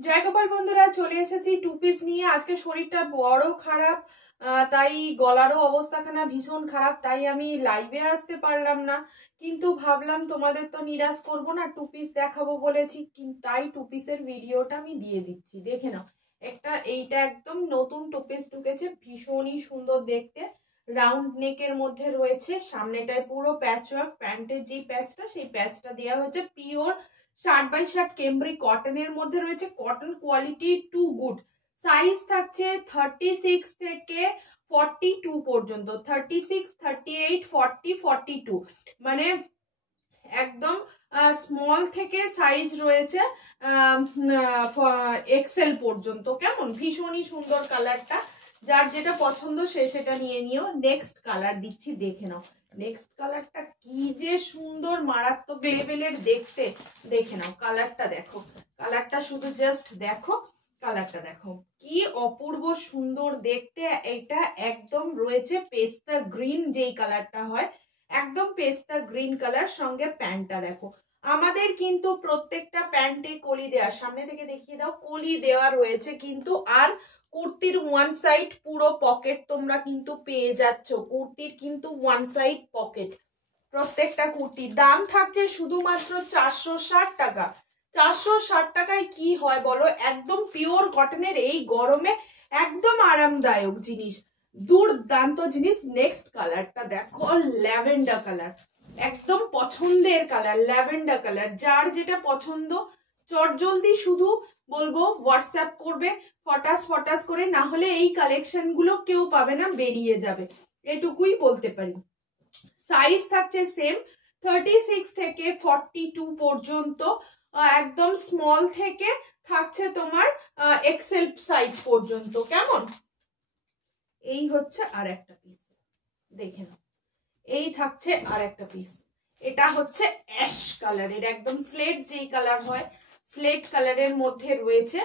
জয় গোপাল বন্ধুরা, চলে এসেছি টু পিস নিয়ে। আজকে শরীরটা বড় খারাপ, তাই গলারও অবস্থাখানা ভীষণ খারাপ, তাই আমি লাইভে আসতে পারলাম না। কিন্তু ভাবলাম তোমাদের তো নিরাশ করব না, টু পিস দেখাবো বলেছি, তাই টু পিসের ভিডিওটা আমি দিয়ে দিচ্ছি, দেখে নাও। এইটা একদম নতুন টু পিস ঢুকেছে, ভীষণই সুন্দর দেখতে। রাউন্ড নেকের মধ্যে রয়েছে, সামনেটায় পুরো প্যাচ ওয়ার্ক, প্যান্টের যে প্যাচটা সেই প্যাচটা দেওয়া হয়েছে। পিওর 60/60 কেমব্রিক কটনের মধ্যে রয়েছে। Cotton quality too good. Size থাকছে 36 থেকে 42 পর্যন্ত, 36, 38, 40, 42, মানে একদম স্মল থেকে সাইজ রয়েছে এক্সেল পর্যন্ত। কেমন ভীষণই সুন্দর কালারটা, যার যেটা পছন্দ সে সেটা নিয়ে নিও। নেক্সট কালার দিচ্ছি, দেখে নাও। নেক্সট কালারটা কি যে সুন্দর, মারাত্মক লেভেলের দেখতে। দেখে নাও কালারটা, দেখো কালারটা, শুধু জাস্ট দেখো কালারটা, দেখো কি অপূর্ব সুন্দর দেখতে। এটা একদম রয়েছে পেস্তা গ্রিন, যেই কালারটা হয় একদম পেস্তা গ্রিন কালার। সঙ্গে প্যান্টটা দেখো, আমাদের কিন্তু প্রত্যেকটা প্যান্টে কলি দেওয়া, সামনে থেকে দেখিয়ে দাও, কলি দেওয়া রয়েছে কিন্তু। আর কুর্তির ওয়ান সাইড পুরো পকেট তোমরা কিন্তু পেয়ে যাচ্ছ। কুর্তির কিন্তু ওয়ান সাইড পকেট প্রত্যেকটা কুর্তির। দাম থাকছে শুধুমাত্র 460 টাকা। 460 টাকায় কি হয় বলো? একদম পিওর কটনের এই গরমে একদম আরামদায়ক জিনিস, দুর্দান্ত জিনিস। নেক্সট কালারটা দেখো, ল্যাভেন্ডার কালার, একদম পছন্দের কালার, ল্যাভেন্ডার কালার। যার যেটা পছন্দ চটজলদি শুধু বলবো হোয়াটসঅ্যাপ করবে ফটাস ফটাস করে, না হলে এই কালেকশন গুলো কেউ পাবে না, বেরিয়ে যাবে, এটুকুই বলতে পারি। সাইজ থাকছে সেম 36 থেকে 42 পর্যন্ত, একদম স্মল থেকে থাকছে তোমার এক্সেল সাইজ পর্যন্ত। কেমন, এই হচ্ছে আর একটা পিস, দেখে নাও। এই থাকছে আর একটা পিস, এটা হচ্ছে অ্যাশ কালারের, একদম স্লেট যেই কালার হয়, স্লেট কালারের মধ্যে রয়েছে।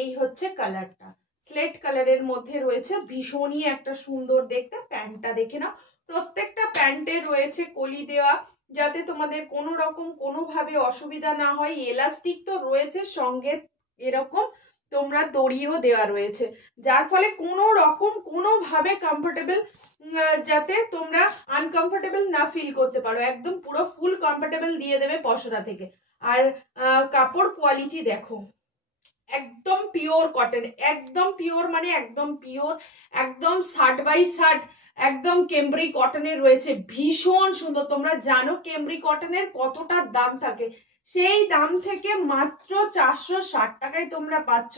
এই হচ্ছে কালারটা, স্লেট কালারের মধ্যে রয়েছে, ভীষণই একটা সুন্দর দেখতে। প্যান্টটা দেখে নাও, প্রত্যেকটা প্যান্টে রয়েছে কলি দেওয়া, যাতে তোমাদের কোনো রকম কোনোভাবে অসুবিধা না হয়। এলাস্টিক তো রয়েছে, সঙ্গে এরকম তোমরা দড়িও দেওয়া রয়েছে, যার ফলে কোনো রকম কোনোভাবে কমফোর্টেবল, যাতে তোমরা আনকমফোর্টেবল না ফিল করতে পারো। একদম পুরো ফুল কমফোর্টেবল দিয়ে দেবে পশরা থেকে। আর কাপড় কোয়ালিটি দেখো, একদম পিওর কটন, একদম পিওর মানে একদম পিওর, একদম 60/60 একদম কেমব্রি কটনের রয়েছে, ভীষণ সুন্দর। তোমরা জানো কেমব্রি কটনের কতটা দাম থাকে, সেই দাম থেকে মাত্র 460 টাকায় তোমরা পাচ্ছ।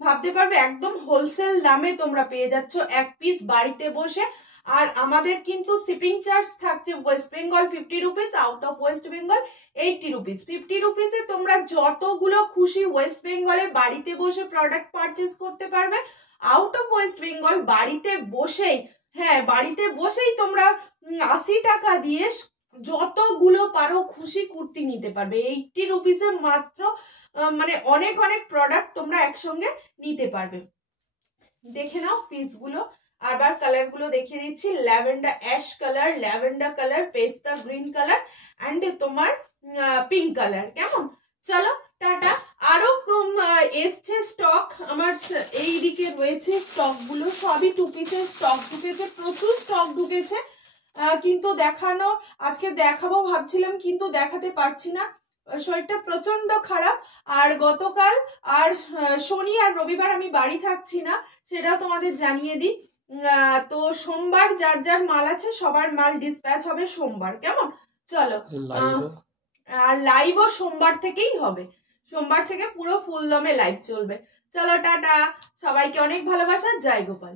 ভাবতে পারবে, একদম হোলসেল দামে তোমরা পেয়ে যাচ্ছ এক পিস বাড়িতে বসে। আর আমাদের কিন্তু শিপিং চার্জ থাকছে West Bengal 50 rupees, out of West Bengal 80 rupees. 50 রুপিসে তোমরা যতগুলো খুশি ওয়েস্ট বেঙ্গলে বাড়িতে বসে প্রোডাক্ট পারচেস করতে পারবে। আউট অফ ওয়েস্ট বেঙ্গল বাড়িতে বসেই, হ্যাঁ বাড়িতে বসেই তোমরা 80 টাকা দিয়ে যতগুলো পারো খুশি কুর্তি নিতে পারবে। 80 রুপিসে মাত্র, মানে অনেক অনেক প্রোডাক্ট তোমরা একসঙ্গে নিতে পারবে। দেখে নাও পিসগুলো, আবার কালার গুলো দেখিয়ে দিচ্ছি। Lavender ash colour, lavender colour, পেস্তা গ্রিন কালার অ্যান্ড তোমার পিঙ্ক কালার। কেমন, চলো টাটা। আরো এসছে স্টক আমার, এই দিকে রয়েছে স্টক গুলো, সবই টু পিসের স্টক ঢুকেছে, প্রচুর স্টক ঢুকেছে। কিন্তু দেখানো আজকে দেখাবো ভাবছিলাম, কিন্তু দেখাতে পারছি না, শরীরটা প্রচন্ড খারাপ। আর গতকাল আর শনি আর রবিবার আমি বাড়ি থাকছি না, সেটাও তোমাদের জানিয়ে দিই। তো সোমবার যার যার মাল আছে সবার মাল ডিসপ্যাচ হবে সোমবার। কেমন, চলো। আর লাইভও সোমবার থেকেই হবে, সোমবার থেকে পুরো ফুল দমে লাইভ চলবে। চলো টাটা, সবাইকে অনেক ভালোবাসা, জয় গোপাল।